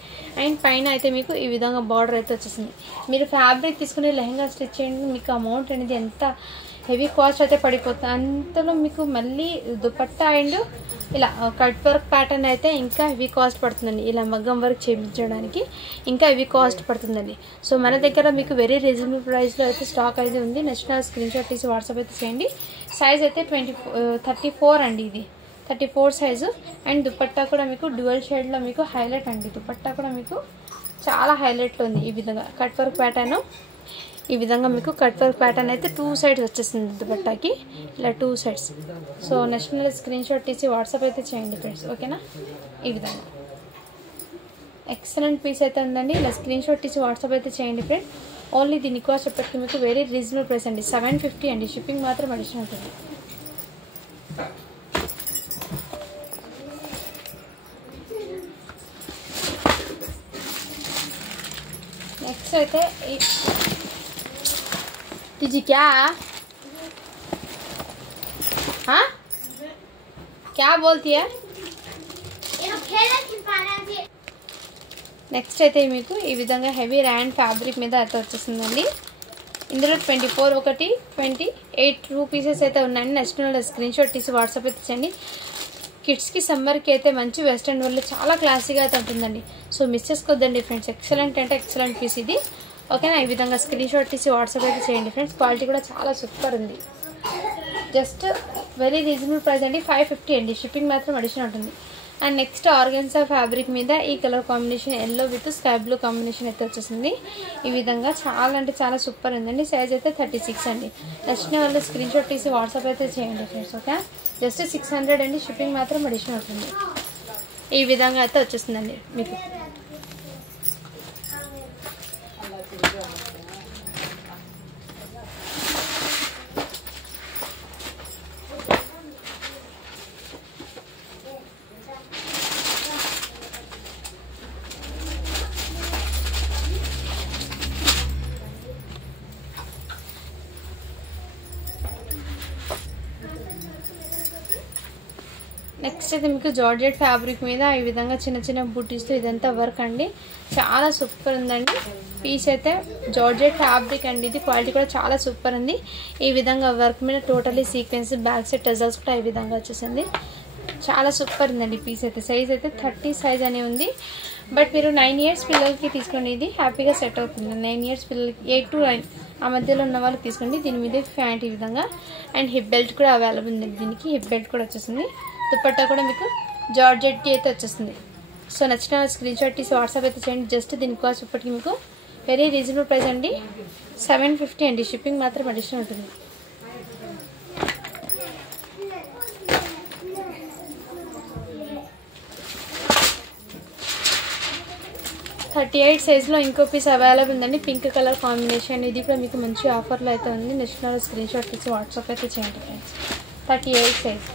అండ్ పైన అయితే మీకు ఈ విధంగా బార్డర్ అయితే వచ్చేసింది. మీరు ఫ్యాబ్రిక్ తీసుకుని లెహంగా స్టిచ్ చేయండి, మీకు అమౌంట్ అనేది ఎంత హెవీ కాస్ట్ అయితే పడిపోతుంది. అంతలో మీకు మళ్ళీ దుపట్టా అండ్ ఇలా కట్ వర్క్ ప్యాటర్న్ అయితే ఇంకా హెవీ కాస్ట్ పడుతుందండి. ఇలా మగ్గం వర్క్ చేయించడానికి ఇంకా హెవీ కాస్ట్ పడుతుందండి. సో మన దగ్గర మీకు వెరీ రీజనబుల్ ప్రైస్లో అయితే స్టాక్ అయితే ఉంది. నచ్చిన స్క్రీన్ షాట్ తీసి వాట్సాప్ అయితే చేయండి. సైజ్ అయితే 34 అండి. ఇది 34 సైజు. అండ్ దుపట్టా కూడా మీకు డ్యూయల్ షేడ్లో మీకు హైలైట్ అండి. దుపట్టా కూడా మీకు చాలా హైలైట్లో ఉంది. ఈ విధంగా కట్ వర్క్ ప్యాటర్న్, ఈ విధంగా మీకు కట్ వర్క్ ప్యాటర్న్ అయితే 2 సైడ్స్ వచ్చేసింది దుపట్టాకి, ఇలా 2 sides. So national screen shot తీసి వాట్సాప్ అయితే చేయండి ఫ్రెండ్స్. ఓకేనా, ఈ విధంగా ఎక్సలెంట్ పీస్ అయితే ఉందండి. ఇలా స్క్రీన్ షాట్ తీసి వాట్సాప్ అయితే చేయండి ఫ్రెండ్స్. ఓన్లీ దీని కాస్ట్ చెప్పేసి మీకు వెరీ రీజనబుల్ ప్రైస్ అండి. 750 అండి. షిప్పింగ్ మాత్రం అడిషనల్ ఉంటుంది. నెక్స్ట్ అయితే जी क्या हाँ क्या बोलती है? నెక్స్ట్ అయితే మీకు ఈ విధంగా హెవీ ర్యాండ్ ఫ్యాబ్రిక్ మీద అయితే వచ్చేసిందండి. ఇందులో 24 ఒకటి 28 రూపీసెస్ అయితే ఉన్నాయండి. నచ్చిన స్క్రీన్ షాట్ తీసి వాట్సాప్ అయితే చేయండి. కిడ్స్కి సమ్మర్కి అయితే మంచి వెస్ట్రన్ వేర్లో చాలా క్లాసీగా అయితే ఉంటుందండి. సో మిస్ చేసుకోవద్దండి ఫ్రెండ్స్. ఎక్సలెంట్ అంటే ఎక్సలెంట్ పీస్ ఇది. ఓకేనా, ఈ విధంగా స్క్రీన్ షాట్ తీసి వాట్సాప్ అయితే చేయండి ఫ్రెండ్స్. క్వాలిటీ కూడా చాలా సూపర్ ఉంది. జస్ట్ వెరీ రీజనబుల్ ప్రైస్ అండి. 550 అండి. షిప్పింగ్ మాత్రం అడిషనల్ ఉంటుంది. అండ్ నెక్స్ట్ ఆర్గన్సా ఫ్యాబ్రిక్ మీద ఈ colour combination yellow with sky blue combination అయితే వచ్చేసింది. ఈ విధంగా చాలా అంటే చాలా సూపర్ ఉందండి. సైజ్ అయితే 36 అండి. నచ్చిన వాళ్ళు స్క్రీన్ షాట్ తీసి వాట్సాప్ అయితే చేయండి ఫ్రెండ్స్. ఓకే, జస్ట్ 600 అండి. షిప్పింగ్ మాత్రం అడిషనల్ ఉంటుంది. ఈ విధంగా అయితే వచ్చేస్తుందండి మీకు. నెక్స్ట్ అయితే మీకు జార్జెట్ ఫ్యాబ్రిక్ మీద ఈ విధంగా చిన్న చిన్న బూటీస్తో ఇదంతా వర్క్ అండి. చాలా సూపర్ ఉందండి పీస్ అయితే. జార్జెట్ ఫ్యాబ్రిక్ అండి ఇది. క్వాలిటీ కూడా చాలా సూపర్ ఉంది. ఈ విధంగా వర్క్ మీద totally sequence, back side tassels కూడా ఈ విధంగా వచ్చేసింది. చాలా సూపర్ ఉందండి పీస్ అయితే. సైజ్ అయితే 30 సైజ్ అనే ఉంది. బట్ మీరు 9 ఇయర్స్ పిల్లలకి తీసుకోండి, ఇది హ్యాపీగా సెట్ అవుతుంది. 9 ఇయర్స్ పిల్లలకి 8 to 9 ఆ మధ్యలో ఉన్న వాళ్ళకి తీసుకోండి. దీని మీద ప్యాంట్ ఈ విధంగా అండ్ హిప్ బెల్ట్ కూడా అవైలబుల్ ఉంది. దీనికి హిప్ బెల్ట్ కూడా వచ్చేస్తుంది. దుపట్టా కూడా మీకు జార్జెట్ అయితే వచ్చేస్తుంది. సో నచ్చిన స్క్రీన్ షాట్ తీసి వాట్సాప్ అయితే చేయండి. జస్ట్ దీని కాస్ట్ ఇప్పటికి మీకు వెరీ రీజనబుల్ ప్రైస్ అండి, 750 అండి. షిప్పింగ్ మాత్రం అడిషనల్ ఉంటుంది. థర్టీ 38 సైజ్లో ఇంకో పీస్ అవైలబుల్ ఉందండి, పింక్ కలర్ కాంబినేషన్. ఇది కూడా మీకు మంచి ఆఫర్లో అయితే ఉంది. నెక్స్ట్ స్క్రీన్ షాట్ తీసి వాట్సాప్ అయితే చేయండి ఫ్రెండ్స్. 38 సైజ్.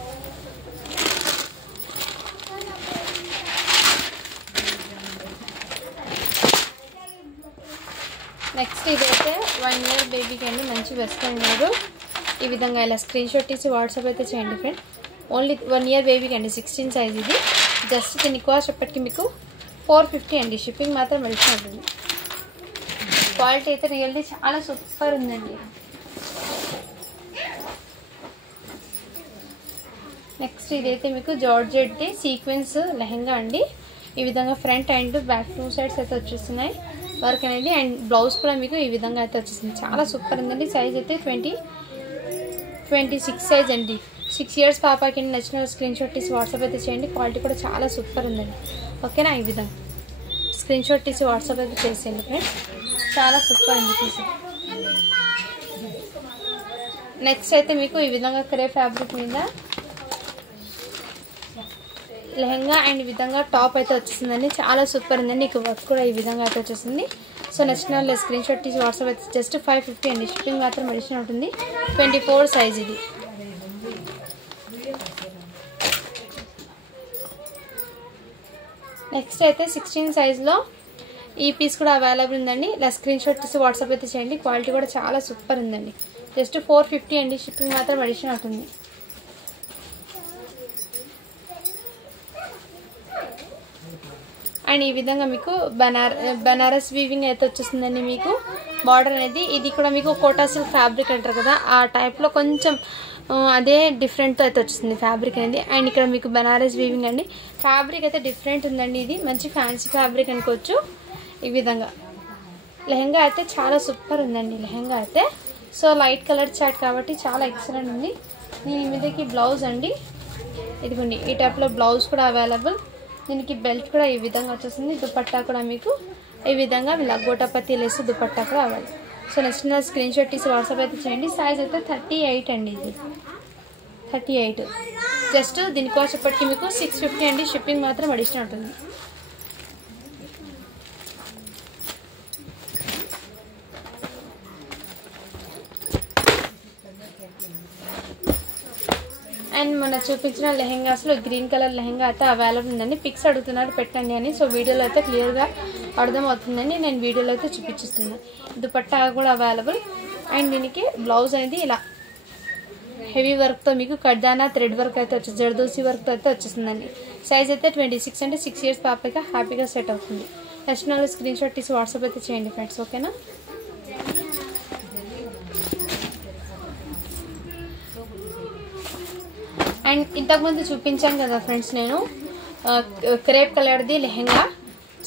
నెక్స్ట్ ఇదైతే 1 ఇయర్ బేబీకి అండి, మంచి వెస్ట్రన్ వేర్. ఈ విధంగా ఇలా స్క్రీన్ షాట్ తీసి వాట్సాప్ అయితే చేయండి ఫ్రెండ్. ఓన్లీ 1 ఇయర్ బేబీకి అండి, 16 సైజ్ ఇది. జస్ట్ దీని కాస్ట్ ఎప్పటికీ మీకు 450 అండి. షిప్పింగ్ మాత్రం మెడిసిన్ ఉంటుంది. క్వాలిటీ అయితే రియల్లీ చాలా సూపర్ ఉందండి. నెక్స్ట్ ఇదైతే మీకు జార్జెట్ది సీక్వెన్స్ లెహంగా అండి. ఈ విధంగా ఫ్రంట్ అండ్ బ్యాక్ 2 సైడ్స్ అయితే వచ్చేస్తున్నాయి వర్క్ అనేది. అండ్ బ్లౌజ్ కూడా మీకు ఈ విధంగా అయితే వచ్చేసింది. చాలా సూపర్ ఉందండి. సైజ్ అయితే 26 సైజ్ అండి. 6 ఇయర్స్ పాపకి నచ్చిన స్క్రీన్ షాట్ తీసి వాట్సాప్ అయితే చేయండి. క్వాలిటీ కూడా చాలా సూపర్ ఉందండి. ఓకేనా, ఈ విధంగా స్క్రీన్ షాట్ తీసి వాట్సాప్ అయితే చేసేయండి ఫ్రెండ్స్. చాలా సూపర్ అండి పీస్. నెక్స్ట్ అయితే మీకు ఈ విధంగా క్రే ఫ్యాబ్రిక్ మీద లెహంగా అండ్ ఈ విధంగా టాప్ అయితే వచ్చేసిందండి. చాలా సూపర్ ఉందండి. ఇక వర్క్ కూడా ఈ విధంగా అయితే వచ్చేసింది. సో నచ్చిన స్క్రీన్ షాట్ తీసి వాట్సాప్ అయితే జస్ట్ 550 అండి. షిప్పింగ్ మాత్రం అడిషనల్ ఉంటుంది. 24 సైజ్ ఇది. నెక్స్ట్ అయితే 16 సైజ్లో ఈ పీస్ కూడా అవైలబుల్ ఉందండి. ఇలా స్క్రీన్ షాట్ తీసి వాట్సాప్ అయితే చేయండి. క్వాలిటీ కూడా చాలా సూపర్ ఉందండి. జస్ట్ 450 అండి. షిప్పింగ్ మాత్రం అడిషనల్ అవుతుంది. అండ్ ఈ విధంగా మీకు బనారస్ వీవింగ్ అయితే వచ్చేస్తుందండి. మీకు బార్డర్ అనేది ఇది కూడా మీకు కోటా సిల్క్ ఫ్యాబ్రిక్ అంటారు కదా, ఆ టైప్లో కొంచెం అదే డిఫరెంట్తో అయితే వచ్చేస్తుంది ఫ్యాబ్రిక్ అనేది. అండ్ ఇక్కడ మీకు బనారస్ వీవింగ్ అండి. ఫ్యాబ్రిక్ అయితే డిఫరెంట్ ఉందండి. ఇది మంచి ఫ్యాన్సీ ఫ్యాబ్రిక్ అనుకోవచ్చు. ఈ విధంగా లెహంగా అయితే చాలా సూపర్ ఉందండి లెహంగా అయితే. సో లైట్ కలర్ చాట్ కాబట్టి చాలా ఎక్సలెంట్ ఉంది. దీని మీదకి బ్లౌజ్ అండి, ఇదిగోండి ఈ టైప్లో బ్లౌజ్ కూడా అవైలబుల్. దీనికి బెల్ట్ కూడా ఈ విధంగా వచ్చేస్తుంది. దుపట్టా కూడా మీకు ఈ విధంగా గోటాపత్తి లేసి దుపట్టా కూడా available. So next screen shot తీసి వాట్సాప్ అయితే చేయండి. సైజ్ అయితే 38 అండి. ఇది 38. జస్ట్ దీనికోసం ఇప్పటికీ మీకు 650 అండి. షిప్పింగ్ మాత్రం అడిషనల్ ఉంటుంది. అండ్ మొన్న చూపించిన లెహెంగాస్లో గ్రీన్ కలర్ లెహెంగా అయితే అవైలబుల్ ఉందండి. పిక్స్ అడుగుతున్నారు పెట్టండి అని. సో వీడియోలో అయితే క్లియర్గా అర్థమవుతుందండి. నేను వీడియోలో అయితే చూపించిస్తున్నాను. దుపట్టా కూడా అవైలబుల్. అండ్ దీనికి బ్లౌజ్ అనేది ఇలా హెవీ వర్క్తో మీకు కడ్దానా థ్రెడ్ వర్క్ అయితే వచ్చేసి జర్దోసి వర్క్తో అయితే వచ్చేసిందండి. సైజ్ అయితే 26 అంటే 6 ఇయర్స్ పాపగా హ్యాపీగా సెట్ అవుతుంది. నెక్స్ట్ స్క్రీన్ షాట్ తీసి వాట్సాప్ అయితే చేయండి ఫ్రెండ్స్. ఓకేనా, అండ్ ఇంతకుముందు చూపించాను కదా ఫ్రెండ్స్ నేను క్రేప్ కలర్ది లెహంగా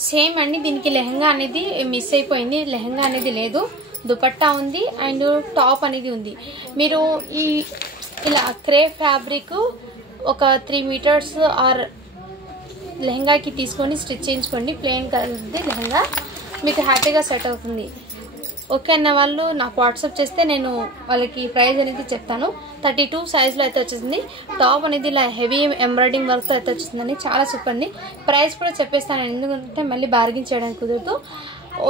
సేమ్ అండి. దీనికి లెహంగా అనేది మిస్ అయిపోయింది. లెహంగా అనేది లేదు, దుపట్టా ఉంది అండ్ టాప్ అనేది ఉంది. మీరు ఈ ఇలా క్రేప్ ఫ్యాబ్రిక్ ఒక 3 మీటర్స్ ఆర్ లెహంగాకి తీసుకొని స్టిచ్ చేయించుకోండి. ప్లెయిన్ కలర్ది లెహంగా మీకు హ్యాపీగా సెట్ అవుతుంది. ఓకే అన్న వాళ్ళు నాకు వాట్సాప్ చేస్తే నేను వాళ్ళకి ప్రైస్ అనేది చెప్తాను. 32 సైజ్లో అయితే వచ్చేసింది. టాప్ అనేది ఇలా హెవీ ఎంబ్రాయిడింగ్ వర్క్తో అయితే వచ్చేసిందండి. చాలా సూపర్ ఉంది. ప్రైస్ కూడా చెప్పేస్తాను, ఎందుకంటే మళ్ళీ బార్గెన్ చేయడానికి కుదరదు.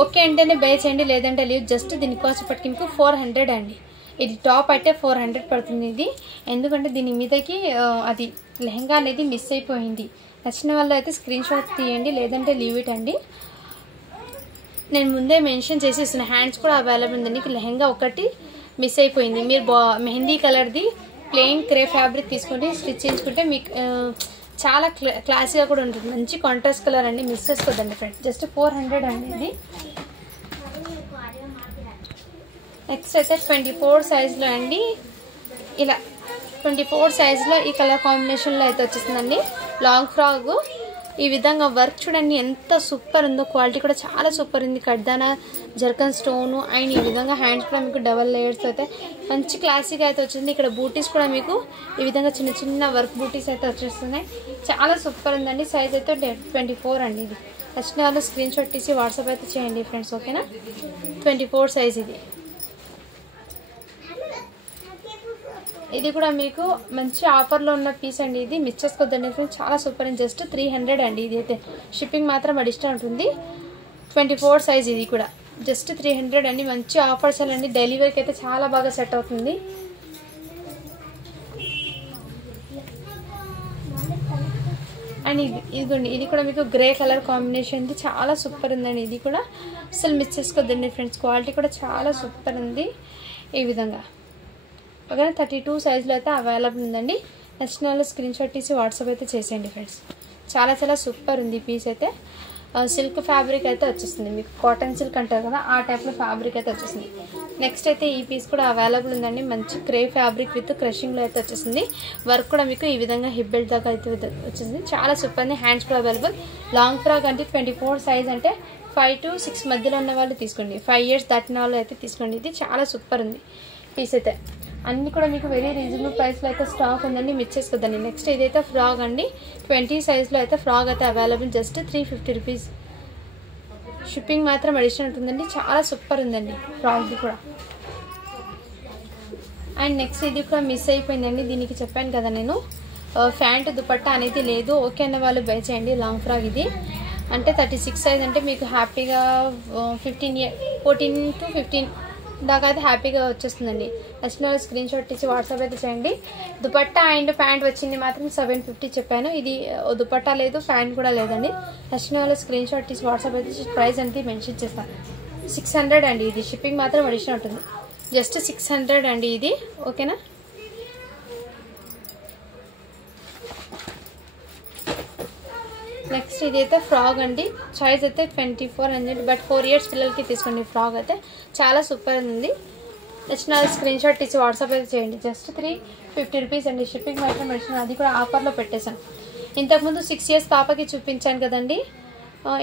ఓకే అంటేనే బై చేయండి, లేదంటే లీవ్. జస్ట్ దీని కాస్ట్ ఇప్పటికి మీకు 400 అండి. ఇది టాప్ అయితే 400 పడుతుంది ఇది. ఎందుకంటే దీని మీదకి అది లెహంగా అనేది మిస్ అయిపోయింది. నచ్చిన వాళ్ళు అయితే స్క్రీన్ షాట్ తీయండి, లేదంటే లీవ్ ఇట్ అండి. నేను ముందే మెన్షన్ చేసేసిన హ్యాండ్స్ కూడా అవైలబుల్ ఉందండి. లెహంగా ఒకటి మిస్ అయిపోయింది. మీరు మెహందీ కలర్ది ప్లెయిన్ క్రే ఫ్యాబ్రిక్ తీసుకుంటే స్టిచ్ చేయించుకుంటే మీకు చాలా క్లాసీగా కూడా ఉంటుంది. మంచి కాంట్రాస్ట్ కలర్ అండి, మిస్ చేసుకోదండి ఫ్రెండ్స్. జస్ట్ 400 అండి ఇది. నెక్స్ట్ అయితే 24 సైజ్లో అండి. ఇలా 24 సైజ్లో ఈ కలర్ కాంబినేషన్లో అయితే వచ్చేసిందండి. లాంగ్ ఫ్రాక్ ఈ విధంగా వర్క్ చూడండి ఎంత సూపర్ ఉందో. క్వాలిటీ కూడా చాలా సూపర్ ఉంది. కడ్దానా జర్కన్ స్టోను అండ్ ఈ విధంగా హ్యాండ్స్ కూడా మీకు డబల్ లేయర్స్ అయితే మంచి క్లాసిక్ అయితే వచ్చింది. ఇక్కడ బూటీస్ కూడా మీకు ఈ విధంగా చిన్న చిన్న వర్క్ బూటీస్ అయితే వచ్చేస్తున్నాయి. చాలా సూపర్ ఉందండి. సైజ్ అయితే 24 అండి. ఇది నచ్చిన వాళ్ళు స్క్రీన్ షాట్ తీసి వాట్సాప్ అయితే చేయండి ఫ్రెండ్స్, ఓకేనా. 24 సైజ్ ఇది. ఇది కూడా మీకు మంచి ఆఫర్లో ఉన్న పీస్ అండి. ఇది మిస్ చేసుకోవద్దండి ఫ్రెండ్స్, చాలా సూపర్ అండి. జస్ట్ 300 అండి. ఇది అయితే షిప్పింగ్ మాత్రం అడిషనల్ ఉంటుంది. 24 సైజ్ ఇది కూడా జస్ట్ 300 అండి. మంచి ఆఫర్స్ అండి. డైలీ వేర్కి అయితే చాలా బాగా సెట్ అవుతుంది. అండ్ ఇదిగోండి, ఇది కూడా మీకు గ్రే కలర్ కాంబినేషన్ ఉంది. చాలా సూపర్ ఉందండి. ఇది కూడా అసలు మిస్ చేసుకోవద్దండి ఫ్రెండ్స్. క్వాలిటీ కూడా చాలా సూపర్ ఉంది. ఈ విధంగా ఓకేనా. 32 సైజులో అయితే అవైలబుల్ ఉందండి. నచ్చిన వాళ్ళు స్క్రీన్ షాట్ తీసి వాట్సాప్ అయితే చేసేయండి ఫ్రెండ్స్. చాలా చాలా సూపర్ ఉంది ఈ పీస్ అయితే. సిల్క్ ఫ్యాబ్రిక్ అయితే వచ్చేస్తుంది. మీకు కాటన్ సిల్క్ అంటారు కదా, ఆ టైప్లో ఫ్యాబ్రిక్ అయితే వచ్చేసింది. నెక్స్ట్ అయితే ఈ పీస్ కూడా అవైలబుల్ ఉందండి. మంచి క్రే ఫ్యాబ్రిక్ విత్ క్రషింగ్లో అయితే వచ్చేసింది. వర్క్ కూడా మీకు ఈ విధంగా హిప్ బెల్ట్ దాకా అయితే వచ్చేసింది. చాలా సూపర్ ఉంది. హ్యాండ్స్ కూడా అవైలబుల్. లాంగ్ ఫ్రాక్ అంటే 24 సైజ్ అంటే 5 to 6 మధ్యలో ఉన్న వాళ్ళు తీసుకోండి. 5 years దాటిన వాళ్ళు అయితే తీసుకోండి. ఇది చాలా సూపర్ ఉంది పీస్ అయితే. అన్నీ కూడా మీకు వెరీ రీజనబుల్ ప్రైస్లో అయితే స్టాక్ ఉందండి. మిస్ చేసుకోద్దండి. నెక్స్ట్ ఇదైతే ఫ్రాక్ అండి. 20 సైజ్లో అయితే ఫ్రాక్ అయితే అవైలబుల్. Just 350 rupees. షిప్పింగ్ మాత్రం అడిషనల్ ఉంటుందండి. చాలా సూపర్ ఉందండి ఫ్రాక్ది కూడా. అండ్ నెక్స్ట్ ఇది కూడా మిస్ అయిపోయిందండి. దీనికి చెప్పాను కదా నేను, ప్యాంట్ దుపట్టా అనేది లేదు. ఓకే అన్న వాళ్ళు బై చేయండి. లాంగ్ ఫ్రాక్ ఇది అంటే 36 సైజ్ అంటే మీకు హ్యాపీగా 14 to 15 దాకా అయితే హ్యాపీగా వచ్చేస్తుందండి. నచ్చిన వాళ్ళు స్క్రీన్ షాట్ ఇచ్చి వాట్సాప్ అయితే చేయండి. దుపట్టా అండ్ ప్యాంట్ వచ్చింది మాత్రం 750 చెప్పాను. ఇది దుపట్టా లేదు, ప్యాంట్ కూడా లేదండి. నచ్చిన వాళ్ళు స్క్రీన్ షాట్ ఇచ్చి వాట్సాప్ అయితే ప్రైస్ అనేది మెన్షన్ చేస్తాను. 600 అండి. ఇది షిప్పింగ్ మాత్రం అడిషనల్ ఉంటుంది. జస్ట్ 600 అండి ఇది, ఓకేనా. నెక్స్ట్ ఇదైతే ఫ్రాక్ అండి. సైజ్ అయితే 24 అండి. బట్ 4 years పిల్లలకి తీసుకోండి. ఫ్రాక్ అయితే చాలా సూపర్ ఉంది. నచ్చిన స్క్రీన్ షాట్ ఇచ్చి వాట్సాప్ అయితే చేయండి. జస్ట్ 350 రూపీస్ అండి. షిప్పింగ్ మాత్రం మెడిసిన్ అది కూడా ఆఫర్లో పెట్టేశాను. ఇంతకుముందు 6 years పాపకి చూపించాను కదండి.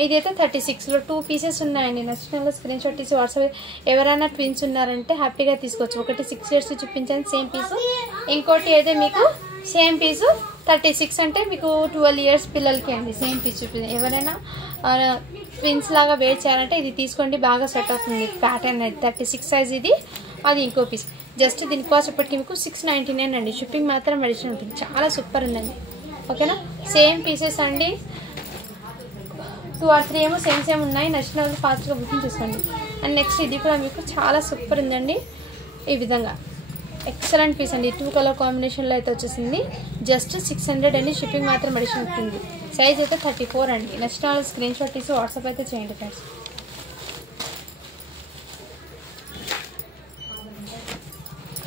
ఇదైతే 36లో 2 pieces ఉన్నాయండి. నచ్చిన స్క్రీన్ షాట్ తీసి వాట్సాప్. ఎవరైనా ట్విన్స్ ఉన్నారంటే హ్యాపీగా తీసుకోవచ్చు. ఒకటి 6 years చూపించాను సేమ్ పీసు, ఇంకోటి అయితే మీకు సేమ్ పీసు 36 అంటే మీకు 12 years పిల్లలకి అండి. సేమ్ పీస్ చూపించాను. ఎవరైనా ట్విన్స్ లాగా వేర్ చేయాలంటే ఇది తీసుకోండి, బాగా సెట్ అవుతుంది ప్యాటర్న్ అయితే. 36 సైజ్ ఇది, అది ఇంకో పీస్. జస్ట్ దీని కాస్ట్ ఇప్పటికి మీకు 699 అండి. షిప్పింగ్ మాత్రం అడిషనల్ ఉంటుంది. చాలా సూపర్ ఉందండి, ఓకేనా. సేమ్ పీసెస్ అండి. 2 or 3 ఏమో సేమ్ ఉన్నాయి. నచ్చిన వాళ్ళు ఫాస్ట్గా బుకింగ్ చేసుకోండి. అండ్ నెక్స్ట్ ఇది కూడా మీకు చాలా సూపర్ ఉందండి. ఈ విధంగా ఎక్సలెంట్ పీస్ అండి. 2 కలర్ కాంబినేషన్లో అయితే వచ్చేసింది. జస్ట్ 600 అండి. షిప్పింగ్ మాత్రం అడిషనల్ ఉంటుంది. సైజ్ అయితే 34 అండి. నచ్చిన వాళ్ళు స్క్రీన్ షాట్ తీసి వాట్సాప్ అయితే చేయండి ఫ్రెండ్స్.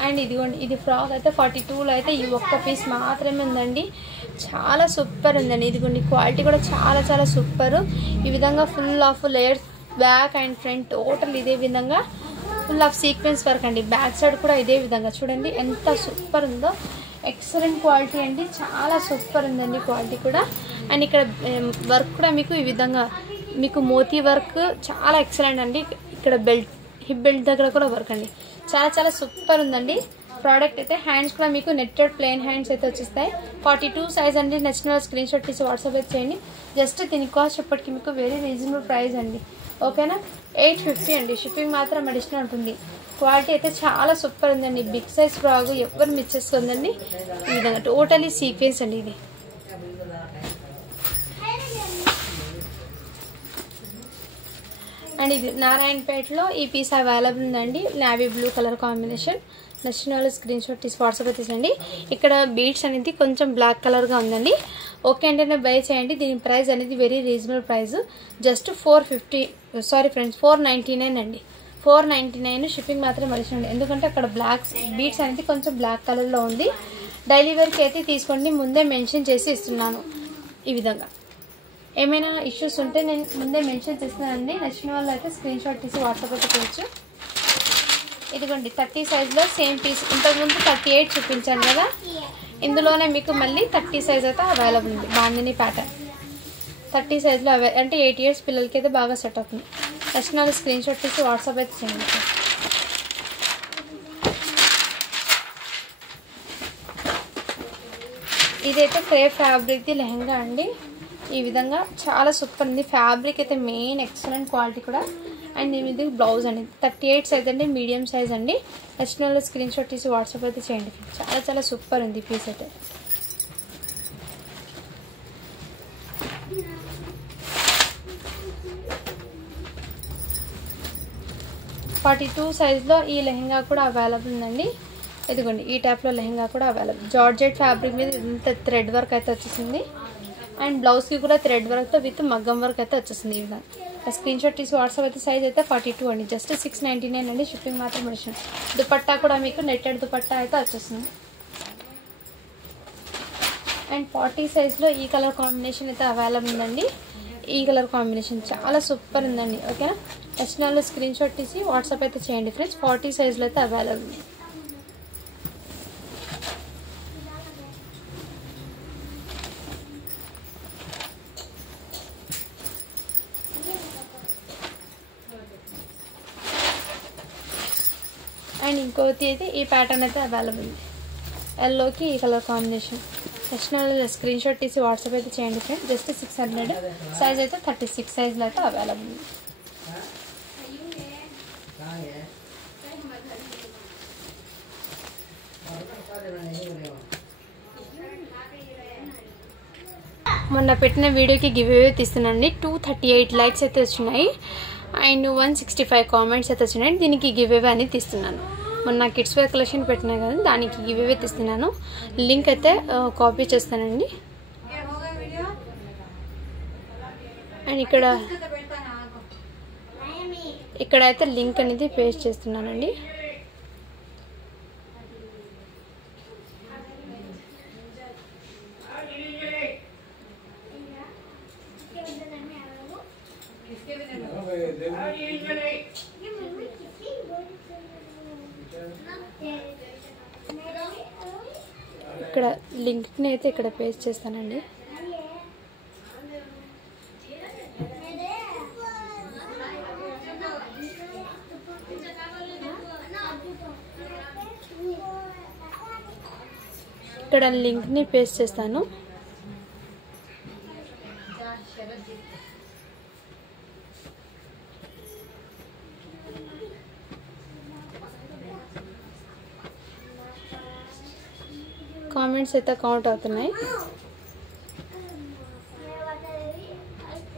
అండ్ ఇదిగోండి, ఇది ఫ్రాక్ అయితే 42లో అయితే ఈ ఒక్క పీస్ మాత్రమే ఉందండి. చాలా సూపర్ ఉందండి. ఇదిగోండి, క్వాలిటీ కూడా చాలా చాలా సూపర్. ఈ విధంగా full of layers back and front total ఇదే విధంగా ఫుల్ ఆఫ్ సీక్వెన్స్ వర్క్ అండి. బ్యాక్ సైడ్ కూడా ఇదే విధంగా చూడండి ఎంత సూపర్ ఉందో. ఎక్సలెంట్ క్వాలిటీ అండి. చాలా సూపర్ ఉందండి క్వాలిటీ కూడా. అండ్ ఇక్కడ వర్క్ కూడా మీకు ఈ విధంగా మీకు మోతీ వర్క్ చాలా ఎక్సలెంట్ అండి. ఇక్కడ బెల్ట్, హిప్ బెల్ట్ దగ్గర కూడా వర్క్ అండి. చాలా చాలా సూపర్ ఉందండి ప్రోడక్ట్ అయితే. హ్యాండ్స్ కూడా మీకు నెట్టెడ్ ప్లెయిన్ హ్యాండ్స్ అయితే వచ్చేస్తాయి. 42 సైజ్ అండి. నచ్చిన స్క్రీన్ షాట్ తీసి వాట్సాప్ అయితే చేయండి. జస్ట్ దీని కాస్ట్ ఇప్పటికి మీకు వెరీ రీజనబుల్ ప్రైస్ అండి, ఓకేనా. 850 అండి. షిప్పింగ్ మాత్రం అడిషనల్ ఉంటుంది. క్వాలిటీ అయితే చాలా సూపర్ ఉందండి. బిగ్ సైజ్ ఫ్రాగ్ ఎవరు మిస్ చేసుకోండి. ఈ విధంగా టోటలీ సీక్వెన్స్ అండి ఇది. అండ్ ఇది నారాయణపేటలో ఈ పీస్ అవైలబుల్ ఉందండి. Navy blue colour combination. నచ్చిన వాళ్ళు స్క్రీన్ షాట్ తీసి వాట్సాప్ అయితే తీసండి. ఇక్కడ బీడ్స్ అనేది కొంచెం బ్లాక్ కలర్గా ఉందండి. ఓకే అంటే బై చేయండి. దీని ప్రైస్ అనేది వెరీ రీజనబుల్ ప్రైస్. జస్ట్ 499 అండి. 499. షిప్పింగ్ మాత్రం అడిషనల్. ఎందుకంటే అక్కడ బ్లాక్ బీడ్స్ అనేది కొంచెం బ్లాక్ కలర్లో ఉంది. డైలీ వేర్కి అయితే తీసుకోండి. ముందే మెన్షన్ చేసి ఇస్తున్నాను. ఈ విధంగా ఏమైనా ఇష్యూస్ ఉంటే నేను ముందే మెన్షన్ చేస్తున్నానండి. నచ్చిన వాళ్ళు అయితే స్క్రీన్ షాట్ తీసి వాట్సాప్ అయితే చేయొచ్చు. ఇదిగోండి 30 సైజులో సేమ్ పీస్. ఇంతకుముందు 38 చూపించాను కదా, ఇందులోనే మీకు మళ్ళీ 30 సైజ్ అయితే అవైలబుల్ ఉంది. బాందిని ప్యాటర్న్ 30 సైజులో అంటే 8 years పిల్లలకి అయితే బాగా సెట్ అవుతుంది. ఫస్ట్ నాలుగు స్క్రీన్ షాట్ తీసి వాట్సాప్ అయితే చేయండి. ఇదైతే క్రేప్ ఫ్యాబ్రిక్ది లెహంగా అండి. ఈ విధంగా చాలా సూపర్ ఉంది. ఫ్యాబ్రిక్ అయితే మెయిన్ ఎక్సలెంట్ క్వాలిటీ కూడా. అండ్ ఇది బ్లౌజ్ అండి 38 సైజ్ అండి, మీడియం సైజ్ అండి. ఫస్ట్ నాలుగు స్క్రీన్ షాట్ తీసి వాట్సాప్ అయితే చేయండి. చాలా చాలా సూపర్ ఉంది పీస్ అయితే. $42 సైజ్లో ఈ లెహంగా కూడా అవైలబుల్ ఉందండి. ఇదిగోండి ఈ టైప్లో లెహంగా కూడా అవైలబుల్. జార్జెట్ ఫ్యాబ్రిక్ మీద ఇంత థ్రెడ్ వర్క్ అయితే వచ్చేసింది. అండ్ బ్లౌజ్కి కూడా థ్రెడ్ వర్క్తో విత్ మగ్గం వర్క్ అయితే వచ్చేసింది. ఈ విధంగా స్క్రీన్ షాట్ తీసి వాట్సాప్ అయితే సైజ్ అయితే 42 అండి. జస్ట్ $699 అండి. షిప్పింగ్ మాత్రం అడిషన్. దుపట్టా కూడా మీకు నెట్టెడ్ దుపట్టా అయితే వచ్చేసింది. అండ్ 40 సైజ్లో ఈ కలర్ కాంబినేషన్ అయితే అవైలబుల్ ఉందండి. ఈ కలర్ కాంబినేషన్ చాలా సూపర్ ఉందండి. ఓకేనా, ఫస్ట్ నాలో స్క్రీన్ షాట్ తీసి వాట్సాప్ అయితే చేయండి ఫ్రెండ్స్. 40 సైజ్లో అయితే అవైలబుల్ ఉంది. అండ్ ఇంకోటి అయితే ఈ ప్యాటర్న్ అయితే అవైలబుల్ ఉంది. ఎల్లోకి ఈ కలర్ కాంబినేషన్. ఫస్ట్ నాలో స్క్రీన్ షాట్ తీసి వాట్సాప్ అయితే చేయండి ఫ్రెండ్స్. జస్ట్ 600. సైజ్ అయితే 36 సైజ్లో అయితే అవైలబుల్ ఉంది. మొన్న పెట్టిన వీడియోకి గివ్ అవే తీస్తున్నానండి. 238 లైక్స్ అయితే వచ్చినాయి. అండ్ 165 కామెంట్స్ అయితే వచ్చినాయి. దీనికి గివ్ అవే అనేది తీస్తున్నాను. మొన్న కిడ్స్ వేర్ కలెక్షన్ పెట్టినా కదా, దానికి గివ్ అవే తీస్తున్నాను. లింక్ అయితే కాపీ చేస్తానండి. అండ్ ఇక్కడైతే లింక్ అనేది పేస్ట్ చేస్తున్నానండి. ఇక్కడ లింక్ని అయితే ఇక్కడ పేస్ట్ చేస్తానండి. ఇక్కడ లింక్ని పేస్ట్ చేస్తాను. కామెంట్స్ అయితే కౌంట్ అవుతున్నాయి.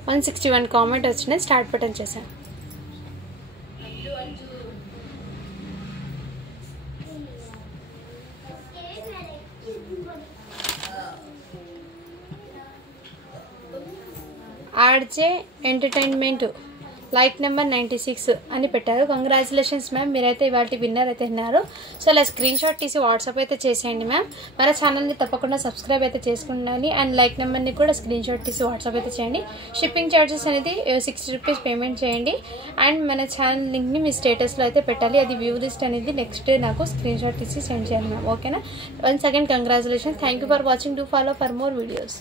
161 కామెంట్ వచ్చినాయి. స్టార్ట్ బటన్ చేశాను. ఆర్జే ఎంటర్టైన్మెంట్ లైక్ నెంబర్ 96 అని పెట్టారు. కంగ్రాచులేషన్స్ మ్యామ్, మీరైతే ఇవాళ విన్నర్ అయితే ఉన్నారు. సో అలా స్క్రీన్ షాట్ తీసి వాట్సాప్ అయితే చేసేయండి మ్యామ్. మన ఛానల్ని తప్పకుండా సబ్స్క్రైబ్ అయితే చేసుకుండాలి. అండ్ లైక్ నెంబర్ని కూడా స్క్రీన్ షాట్ తీసి వాట్సాప్ అయితే చేయండి. షిప్పింగ్ ఛార్జెస్ అనేది 60 రూపీస్ పేమెంట్ చేయండి. అండ్ మన ఛానల్ లింక్ని మీ స్టేటస్లో అయితే పెట్టాలి. అది వ్యూ లిస్ట్ అనేది నెక్స్ట్ నాకు స్క్రీన్ షాట్ తీసి సెండ్ చేయాలి మ్యామ్. ఓకేనా, once again congratulations. Thank you for watching. Do follow for more videos.